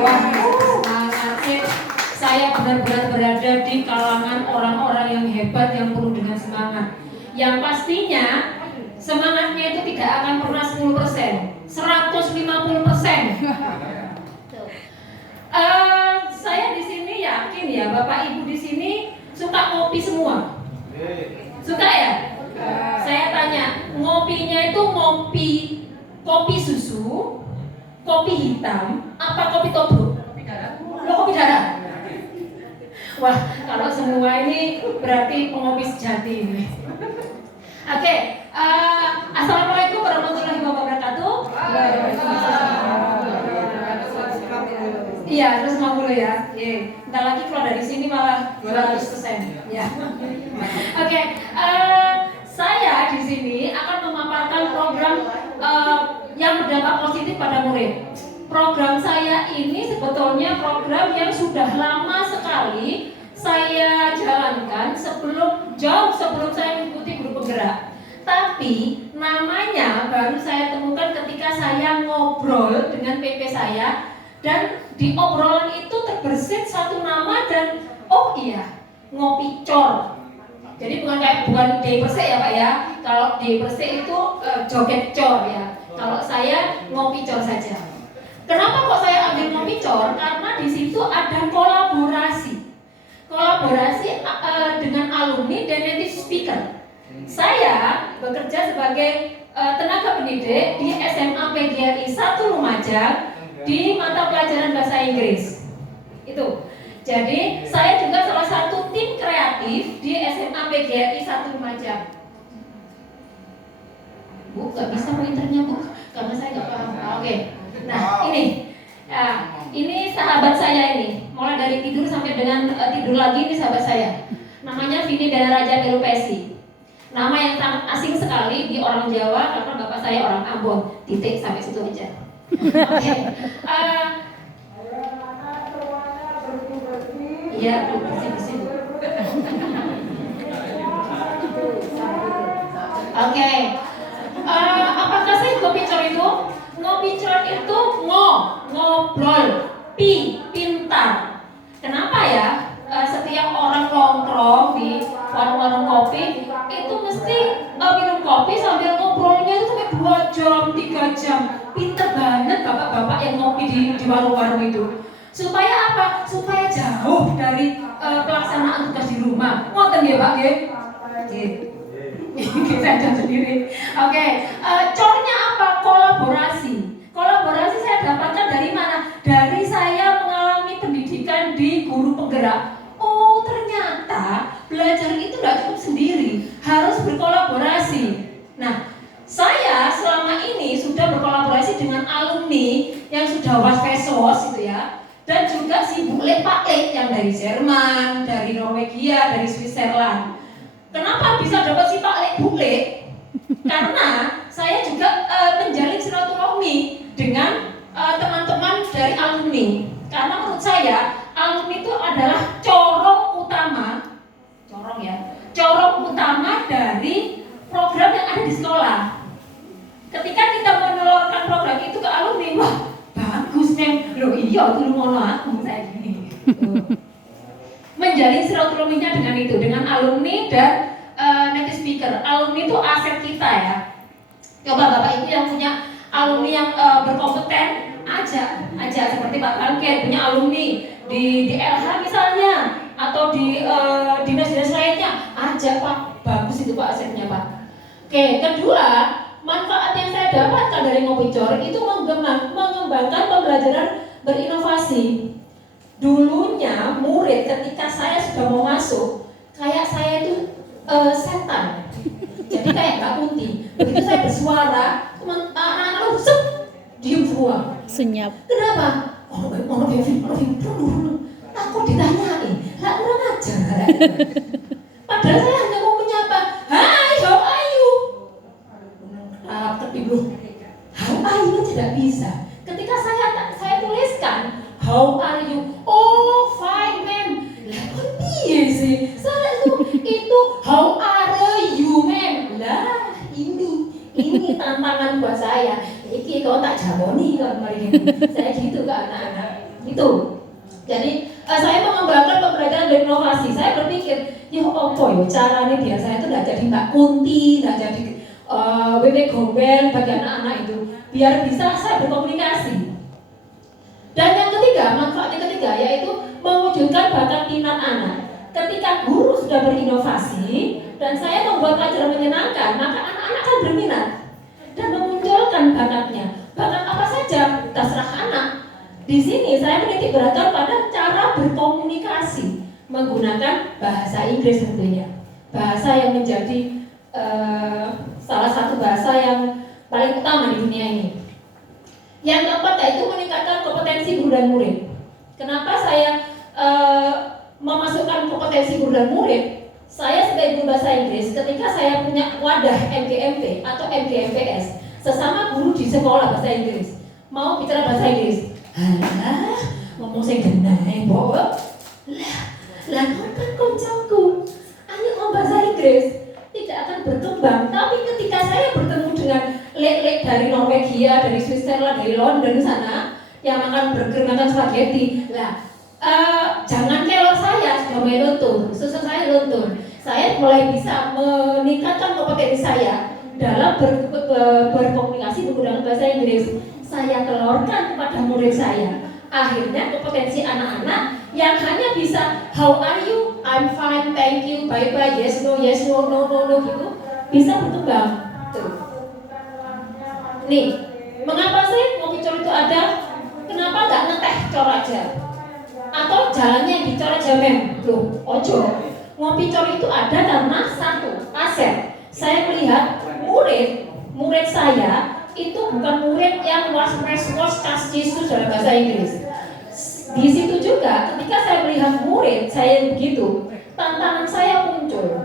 Wah, semangat sih. Saya benar-benar berada di kalangan orang-orang yang hebat yang penuh dengan semangat. Yang pastinya semangatnya itu tidak akan pernah 10%, 150%. Saya di sini yakin ya, Bapak Ibu di sini suka ngopi semua. Suka ya? Saya tanya, ngopinya itu kopi susu, kopi hitam, apa kopi tobruk? Kopi darah. Wah, kalau semua ini berarti pengopi sejati ini. Oke, assalamualaikum warahmatullahi wabarakatuh. Iya, 150 ya. Ntar lagi keluar dari sini malah 200%. Ya. Oke, saya di sini akan memaparkan program yang berdampak positif pada murid. Program saya ini sebetulnya program yang sudah lama sekali saya jalankan jauh sebelum saya mengikuti guru penggerak. Tapi namanya baru saya temukan ketika saya ngobrol dengan PP saya, dan di obrolan itu terbersit satu nama dan oh iya, ngopi cor. Jadi bukan day persik ya Pak ya. Kalau day persik itu joget cor ya. Kalau saya ngopi cor saja. Kenapa kok saya ambil ngopi cor? Karena di situ ada kolaborasi dengan alumni dan native speaker. Saya bekerja sebagai tenaga pendidik di SMA PGRI 1 Lumajang di mata pelajaran bahasa Inggris. Itu. Jadi saya juga salah satu tim kreatif di SMA PGRI 1 Lumajang. Bu, gak bisa pointernya Bu, karena saya gak paham. Oke. Nah ini sahabat saya ini, mulai dari tidur sampai dengan tidur lagi, ini sahabat saya. Namanya Vini Danaraja Melupesi. Nama yang sangat asing sekali di orang Jawa karena bapak saya orang Ambon. Titik sampai situ aja. Oke. Iya, bersih. Oke. Apakah sih ngopi cor itu? Ngopi cor itu ngobrol, pintar. Kenapa ya? Setiap orang nongkrong di warung-warung kopi itu mesti minum kopi sambil ngobrolnya itu sampai 2 jam, 3 jam. Pintar banget bapak-bapak yang ngopi di warung-warung itu. Supaya apa? Supaya jauh dari pelaksanaan tugas di rumah. Ngoten ya Pak nggih? Kita ada sendiri. Oke, cornya apa? Kolaborasi saya dapatkan dari mana? Dari saya mengalami pendidikan di guru penggerak. Oh, ternyata belajar itu tidak cukup sendiri, harus berkolaborasi. Nah, saya selama ini sudah berkolaborasi dengan alumni yang sudah waspesos itu ya, dan juga si Bu Lek Pak Lek yang dari Jerman, dari Norwegia, dari Switzerland. Kenapa bisa dapat si Pak Lek Bu Lek? Karena saya juga menjalin silaturahmi dengan teman-teman dari alumni. Karena menurut saya alumni itu adalah corong utama dari program yang ada di sekolah. Ketika kita menelurkan program itu ke alumni, wah bagus Neng, loh iya dulu ngono aku saya gini. Menjalin silaturahminya dengan itu, dengan alumni dan native speaker. Alumni itu aset kita ya. Coba Bapak Ibu yang punya alumni yang berkompeten, ajak seperti Pak Bangket punya alumni di LH misalnya atau di dinas-dinas lainnya, ajak Pak, bagus itu Pak asetnya Pak. Oke, kedua, manfaat yang saya dapatkan dari ngopi cor itu mengembangkan pembelajaran berinovasi. Dulunya murid ketika saya sudah mau masuk, kayak saya itu setan, jadi kayak Mbak Kunti. Begitu saya bersuara, anak-anak diem semua. Senyap. Kenapa? Ono Kevin, takut ditanyain, lah kurang ajar. Padahal saya hanya mau menyapa, Hai, how are you? How are you tidak bisa. Ketika saya tuliskan, how are you? Oh, fine, ma'am. Lah kok piye sih? Salah itu how are you, ma'am? Lah, ini tantangan buat saya. Iki kok tak jawoni kok mari. Saya gitu ke anak-anak. Itu. Jadi saya mengembangkan pembelajaran berinovasi. Saya berpikir, ya apa ya caranya biar saya itu nggak jadi Mbak Kunti, nggak jadi Wewe Gombel bagi anak-anak itu, biar bisa saya berkomunikasi. Dan yang ketiga, manfaat yang ketiga yaitu mewujudkan bakat minat anak. Ketika guru sudah berinovasi dan saya membuat pelajaran menyenangkan, maka anak-anak akan berminat dan memunculkan bakatnya. Bakat apa saja, terserah anak. Di sini saya menitik beratkan pada cara berkomunikasi menggunakan bahasa Inggris tentunya. Bahasa yang menjadi salah satu bahasa yang paling utama di dunia ini. Yang keempat yaitu meningkatkan kompetensi guru dan murid. Kenapa saya memasukkan kompetensi guru dan murid? Saya sebagai guru bahasa Inggris, ketika saya punya wadah MGMP atau MGMPS, sesama guru di sekolah bahasa Inggris, mau bicara bahasa Inggris, halah, ngomong saya genai, bawa, lah kan koncoku, ayo ngomong bahasa Inggris, tidak akan berkembang. Tapi ketika saya bertemu dengan lek-lek dari Norwegia, dari Switzerland, dari London sana, yang makan burger, makan spaghetti, lah, jangan kelor saya sudah mulai luntur, susu saya luntur. Saya mulai bisa meningkatkan kompetensi saya dalam berkomunikasi menggunakan bahasa Inggris. Saya telurkan kepada murid saya. Akhirnya kompetensi anak-anak yang hanya bisa how are you, I'm fine, thank you, bye bye, yes no, no gitu, bisa berkembang. Tuh. Nih, mengapa sih ngopi cor itu ada? Kenapa nggak ngeteh cor aja? Atau jalannya yang dicor aja loh, ojo. Ngopi cor itu ada karena satu, aset. Saya melihat murid saya itu bukan murid yang was Jesus dalam bahasa Inggris. Di situ juga ketika saya melihat murid saya begitu, tantangan saya muncul.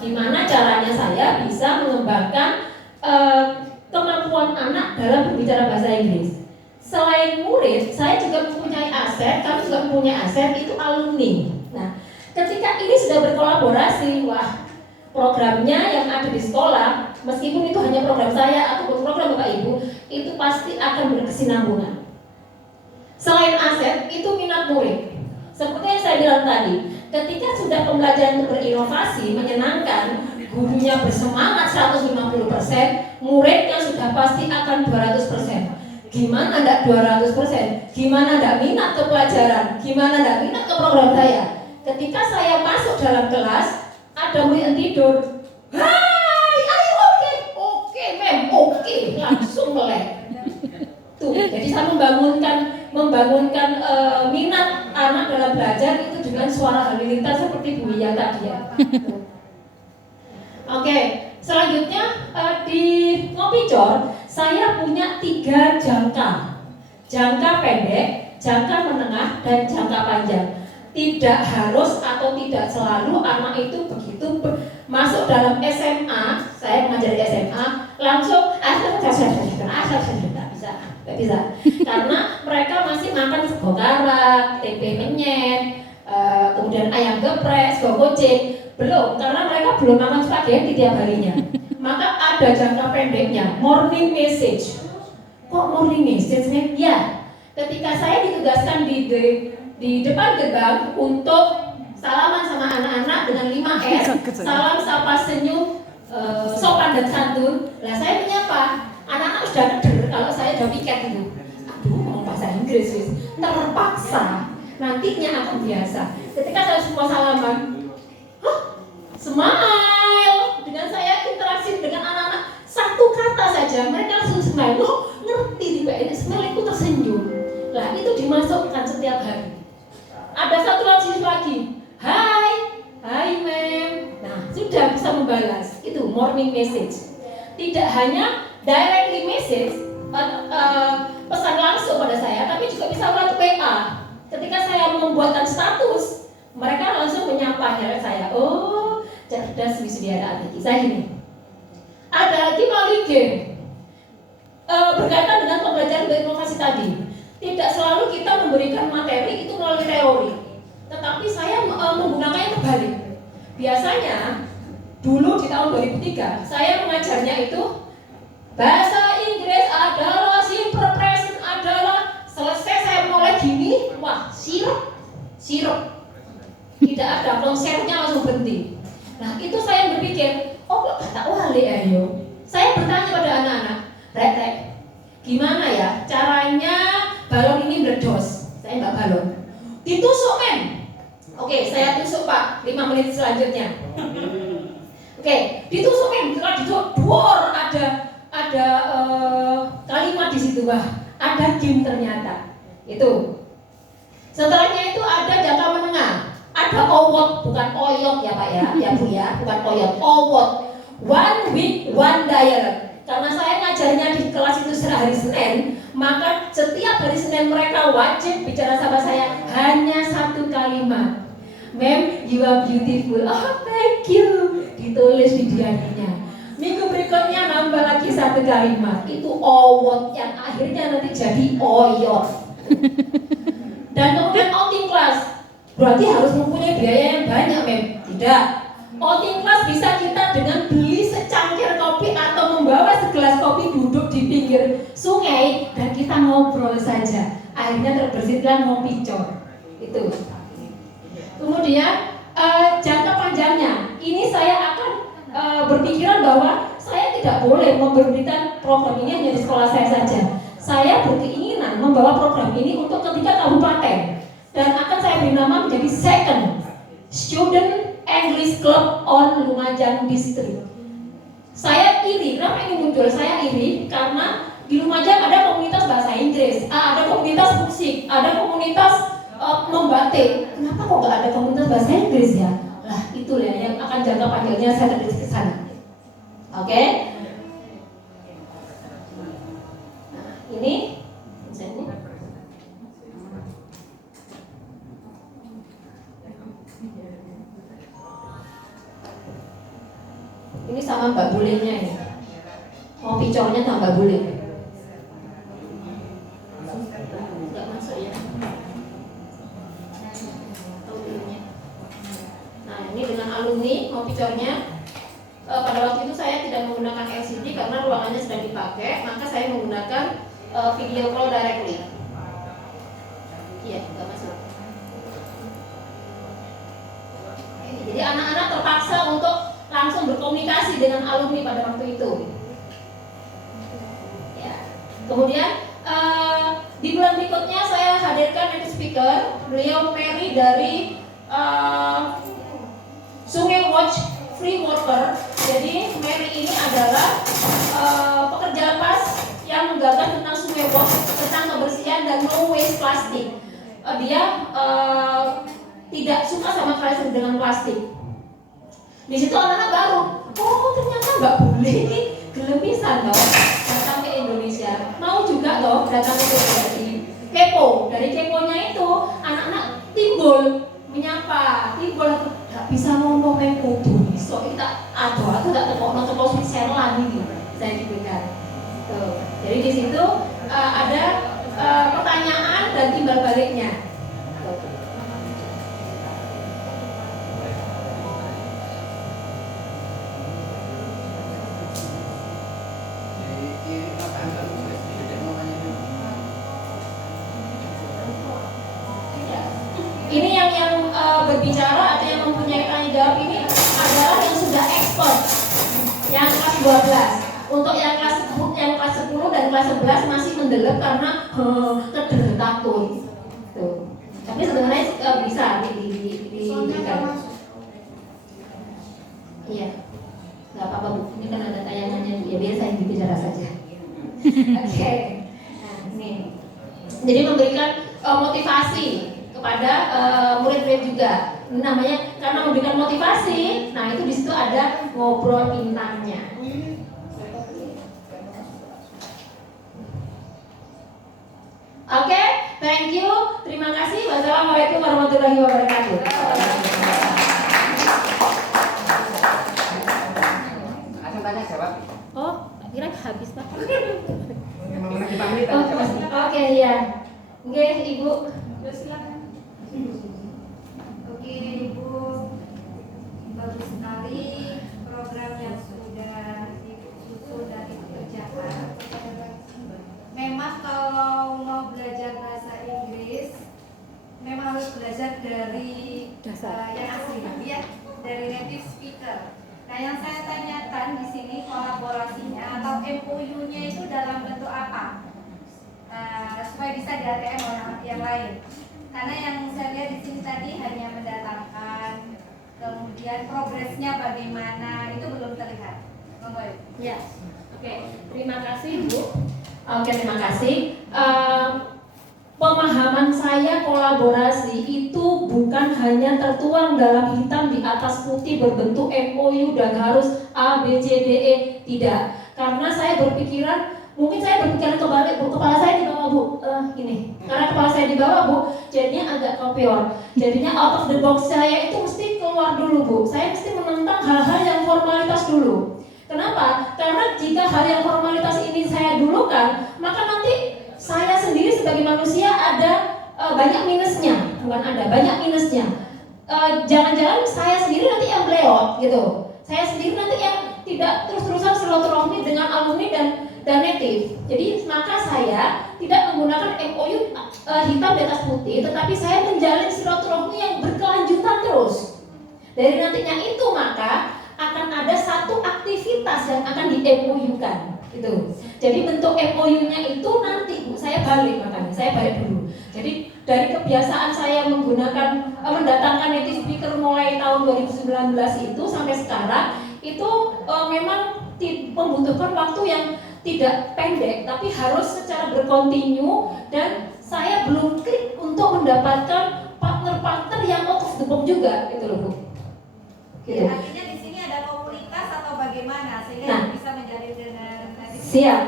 Gimana caranya saya bisa mengembangkan kemampuan anak dalam berbicara bahasa Inggris. Selain murid, saya juga mempunyai aset, kami juga mempunyai aset, itu alumni. Nah, ketika ini sudah berkolaborasi, wah, programnya yang ada di sekolah, meskipun itu hanya program saya atau program Bapak Ibu, itu pasti akan berkesinambungan. Selain aset, itu minat murid. Seperti yang saya bilang tadi, ketika sudah pembelajaran itu berinovasi, menyenangkan, gurunya bersemangat 150%, muridnya sudah pasti akan 200%. Gimana enggak 200%? Gimana enggak minat ke pelajaran? Gimana enggak minat ke program saya? Ketika saya masuk dalam kelas, ada murid yang tidur. Hai, ayo oke, mem, oke, langsung melek. Tuh, jadi saya membangunkan minat anak dalam belajar itu dengan suara halilintar seperti Bu Iya tadi ya. Oke, selanjutnya di Ngopi Cor saya punya 3 jangka pendek, jangka menengah, dan jangka panjang. Tidak harus atau tidak selalu anak itu begitu masuk dalam SMA, saya mengajari SMA, langsung nggak bisa, karena mereka masih makan sego karak, tempe menyet, kemudian ayam geprek, sego kucing, belum, karena mereka belum makan spaghetti tiap harinya. Maka ada jangka pendeknya, morning message. Kok morning message, men? Ya, ketika saya ditugaskan di depan gerbang untuk salaman sama anak-anak dengan 5S, salam, sapa, senyum, sopan dan santun. Lah saya menyapa, anak-anak sudah keder kalau saya udah piket itu. Aduh, ngomong bahasa Inggris, terpaksa. Nantinya akan biasa. Ketika saya semua salaman, smile. Dengan saya interaksi dengan anak-anak, satu kata saja mereka langsung smile. Loh, ngerti tiba ini smile itu tersenyum. Lah itu dimasukkan setiap hari. Ada satu lagi, hai mem. Nah, sudah bisa membalas. Itu morning message. Tidak hanya directly message, pesan langsung pada saya, tapi juga bisa lewat WA. Ketika saya membuatkan status, mereka langsung menyapa saya. Oh, cerdas wisuda adik saya ini. Ada lagi melalui game, berkaitan dengan pembelajaran berinovasi tadi. Tidak selalu kita memberikan materi itu melalui teori, tetapi saya menggunakannya terbalik. Biasanya dulu di tahun 2003 saya mengajarnya itu bahasa Inggris adalah simple present adalah selesai saya mulai gini, wah sirup. Tidak ada konsernya langsung berhenti. Nah itu saya berpikir, oh kok kata wali ayo. Saya bertanya pada anak-anak, Rek, gimana ya caranya balon ini meledos? Saya nggak balon. Ditusuk men. Oke, saya tusuk Pak, 5 menit selanjutnya. Oke, ditusuk men, setelah ditusuk, duor ada kalimat di situ, wah, ada game ternyata. Itu. Setelahnya itu ada jangka menengah, ada owot, bukan oyot ya Pak ya Bu ya, bukan oyot, owot. One week, one dialog. Karena saya ngajarnya di kelas itu hari Senin, maka setiap hari Senin mereka wajib bicara sama saya hanya 1 kalimat. Ma'am, you are beautiful. Oh, thank you. Ditulis di diarinya. Minggu berikutnya nambah lagi 1 kalimat. Itu owot yang akhirnya nanti jadi oyot. Dan kemudian outing class. Berarti harus mempunyai biaya yang banyak, Ma'am. Tidak. Outing class bisa kita dengan beli secangkir kopi atau membawa segelas kopi duduk di pinggir sungai dan kita ngobrol saja. Akhirnya terbersihkan ngopi cor. Itu. Kemudian jangka panjangnya, ini saya akan berpikiran bahwa saya tidak boleh memberikan program ini hanya di sekolah saya saja. Saya berkeinginan membawa program ini untuk ketiga kabupaten dan akan saya beri nama menjadi second Student English Club on Lumajang District. Saya iri, kenapa ini muncul? Saya iri karena di Lumajang ada komunitas bahasa Inggris, ada komunitas musik, ada komunitas membatik. Kenapa kok nggak ada komunitas bahasa Inggris ya? Lah itu ya yang akan jangka panjangnya saya terus ke sana. Oke? Nah, ini sama Mbak Bulenya ini. Mau picornya tambah Bule. Nggak masuk ya. Nah ini dengan alumni mau picornya. Pada waktu itu saya tidak menggunakan LCD karena ruangannya sedang dipakai, maka saya menggunakan video call directly. Iya, nggak masuk. Jadi anak-anak terpaksa untuk langsung berkomunikasi dengan alumni pada waktu itu. Ya. Kemudian di bulan berikutnya saya hadirkan native speaker, beliau Mary dari Sungai Watch Free Water. Jadi Mary ini adalah pekerja lepas yang menggagas tentang Sungai Watch, tentang kebersihan dan no waste plastik. Dia tidak suka sama sekali dengan plastik. Di situ anak-anak baru, oh ternyata Mbak Bule ini gelemisan loh datang ke Indonesia, mau juga loh datang ke Indonesia. Kepo, dari keponya itu anak-anak timbul menyapa, timbul nggak bisa ngomong kudu, so kita aku tak tepok selan ini saya diberikan. Tuh, jadi di situ ada pertanyaan dan timbal baliknya. Ini yang berbicara atau yang mempunyai tanya jawab ini adalah yang sudah expert, yang kelas 12. Untuk yang kelas 10 dan kelas 11 masih mendelep karena keder takut. Tuh. Tapi sebenarnya bisa diberikan. Iya, nggak apa-apa Bu. Ini kan ada tayangannya ya, biar saya bicara saja. Oke. Nah, ini. Jadi memberikan motivasi kepada murid-murid juga. Ini namanya karena memberikan motivasi. Nah, itu di situ ada ngobrol pintangnya. Oke, thank you. Terima kasih. Wassalamualaikum warahmatullahi wabarakatuh. Langsung tanya jawab. Oh, kira habis Pak. Oke, ya. Oke, Ibu. Silakan. Oke Ibu, bagus sekali program yang sudah disusun dan dikerjakan. Memang kalau mau belajar bahasa Inggris harus belajar dari Dasar. yang asli ya, dari native speaker. Nah, yang saya tanyakan di sini kolaborasinya atau MOU-nya itu dalam bentuk apa? Supaya bisa di ATM orang yang lain. Karena yang saya lihat di sini tadi hanya mendatangkan, kemudian progresnya bagaimana itu belum terlihat. Monggo. Ya, oke. Terima kasih Bu. Oke, terima kasih. Pemahaman saya kolaborasi itu bukan hanya tertuang dalam hitam di atas putih berbentuk MOU dan harus A, B, C, D, E. Tidak. Karena saya berpikiran, mungkin saya berpikiran kebalik Bu. Kepala saya di bawah Bu. Ini. Karena kepala saya di bawah Bu, jadinya agak kopior. Jadinya out of the box saya itu mesti keluar dulu Bu. Saya mesti menentang hal-hal yang formalitas dulu. Kenapa? Karena jika hal yang formalitas ini saya dulukan, maka nanti saya sendiri sebagai manusia ada banyak minusnya, banyak minusnya. Jangan-jangan saya sendiri nanti yang belewat gitu. Saya sendiri nanti yang tidak terus-terusan silaturahmi dengan alumni dan native. Jadi maka saya tidak menggunakan MOU hitam di atas putih, tetapi saya menjalin silaturahmi yang berkelanjutan terus. Dari nantinya itu maka akan ada satu aktivitas yang akan di MOU-kan gitu. Jadi bentuk MOU-nya itu nanti Bu, saya balik dulu. Jadi dari kebiasaan saya menggunakan mendatangkan native speaker mulai tahun 2019 itu sampai sekarang itu memang membutuhkan waktu yang tidak pendek, tapi harus secara berkontinu dan saya belum klik untuk mendapatkan partner-partner yang out of the box juga gitu loh Bu. Gitu. Ya, artinya di sini ada komunitas atau bagaimana sehingga bisa menjalin dengan siap.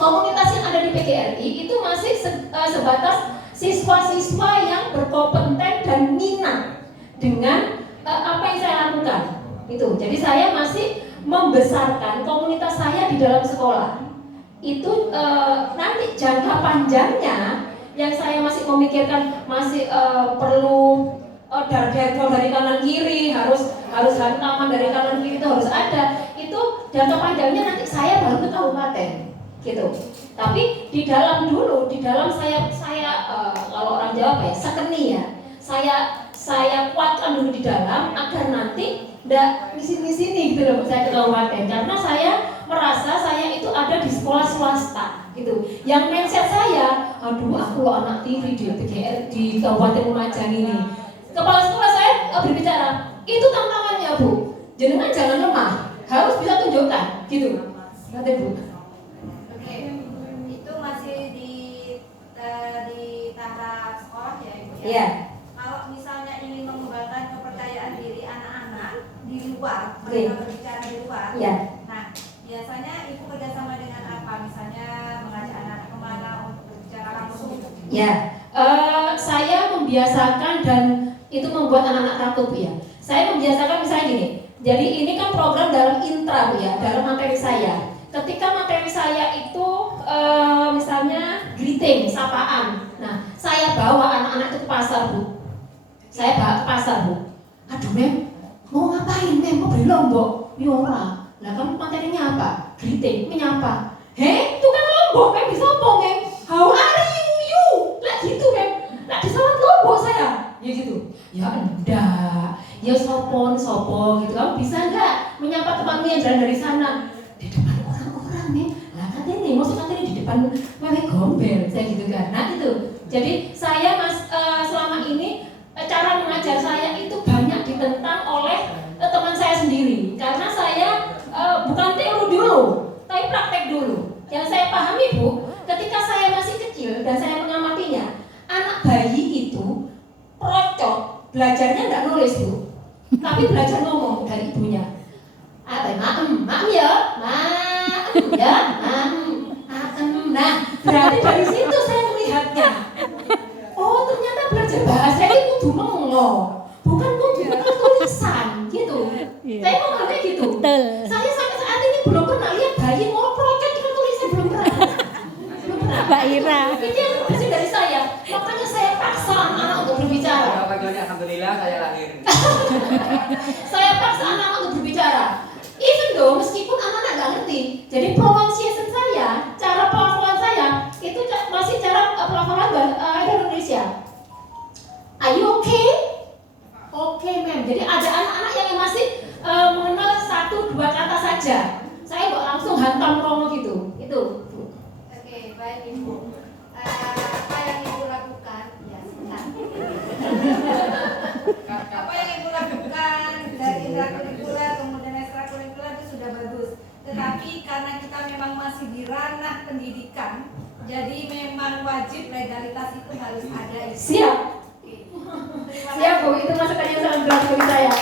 Komunitas yang ada di PGRI itu masih sebatas siswa-siswa yang berkompeten dan minat dengan apa yang saya lakukan. Itu. Jadi saya masih membesarkan komunitas saya di dalam sekolah. Itu nanti jangka panjangnya yang saya masih memikirkan masih perlu dari kanan kiri harus hantaman dari kanan kiri itu harus ada. Itu jangka panjangnya nanti saya baru ke kabupaten gitu. Tapi di dalam saya kalau orang Jawa ya sekeni ya. Saya kuatkan dulu di dalam agar nanti ndak misi-misi gitu loh saya ke kabupaten. Karena saya merasa saya itu ada di sekolah swasta gitu. Yang mindset saya, aduh aku lo anak tiri di PGR di Kabupaten Lumajang ini. Kepala sekolah saya berbicara, itu tantangannya Bu. Jenengan jangan lemah, harus bisa tunjukkan, gitu. Nanti Bu. Oke, itu masih di tahap sekolah ya Ibu ya? Iya. Kalau misalnya ingin mengembangkan kepercayaan diri anak-anak di luar, Oke. mereka berbicara di luar. Iya. Nah, biasanya Ibu kerjasama dengan apa? Misalnya mengajak anak-anak kemana untuk berbicara langsung? Ya, saya membiasakan dan itu membuat anak-anak takut Bu ya. Saya membiasakan misalnya gini. Jadi ini kan program dalam intra Bu ya, dalam materi saya. Ketika materi saya itu misalnya greeting, sapaan. Nah, saya bawa anak-anak itu ke pasar Bu. Saya bawa ke pasar Bu. Aduh Mem, mau ngapain Mem? Mau beli lombok? Ya ora. Lah kamu materinya apa? Greeting, menyapa. Tukang lombok Mem bisa apa Mem? How are you? Lah gitu Mem. Lah disalat lombok saya. Ya gitu. Ya enggak. Ya sopo gitu. Kamu bisa enggak menyapa temanmu yang jalan dari sana? Di depan orang-orang nih. Lah katanya maksudnya di depan wewe gombel saya gitu kan. Nah itu. Jadi saya selama ini cara mengajar saya itu banyak ditentang oleh teman saya sendiri. Karena saya bukan teori dulu, tapi praktek dulu. Yang saya pahami Bu, ketika saya masih kecil dan saya mengamatinya, anak bayi itu procok, belajarnya enggak nulis Bu, tapi belajar ngomong dari ibunya. Maem ya, Nah, berarti dari situ saya melihatnya. Oh, ternyata belajar bahasa itu kudu mengo, bukan kudu tulisan gitu. Saya mau kayak gitu. Betul. Saya sampai saat ini belum pernah lihat bayi ngomong project dengan tulisan, belum pernah. Mbak Ira. Itu yang terbesit dari saya. Makanya saya paksa anak-anak untuk berbicara. Alhamdulillah saya lahir. Saya paksa anak-anak untuk berbicara. Even though meskipun anak-anak nggak ngerti. Jadi pronunciation saya, cara pelafalan saya itu masih cara pelafalan bahasa Indonesia. Are you okay? Oke, ma'am. Jadi ada anak-anak yang masih mengenal 1-2 kata saja. Saya kok langsung hantam promo gitu. Itu. Oke, baik Ibu. Apa yang Ibu lakukan? Ya, silakan. Apa yang Ibu lakukan dari intrakurikuler kemudian ekstrakurikuler itu sudah bagus. Tetapi karena kita memang masih di ranah pendidikan, jadi memang wajib legalitas itu harus ada. Siap. Oke. Terima Siap, Bu. kasih. Itu masukannya sangat berat bagi saya.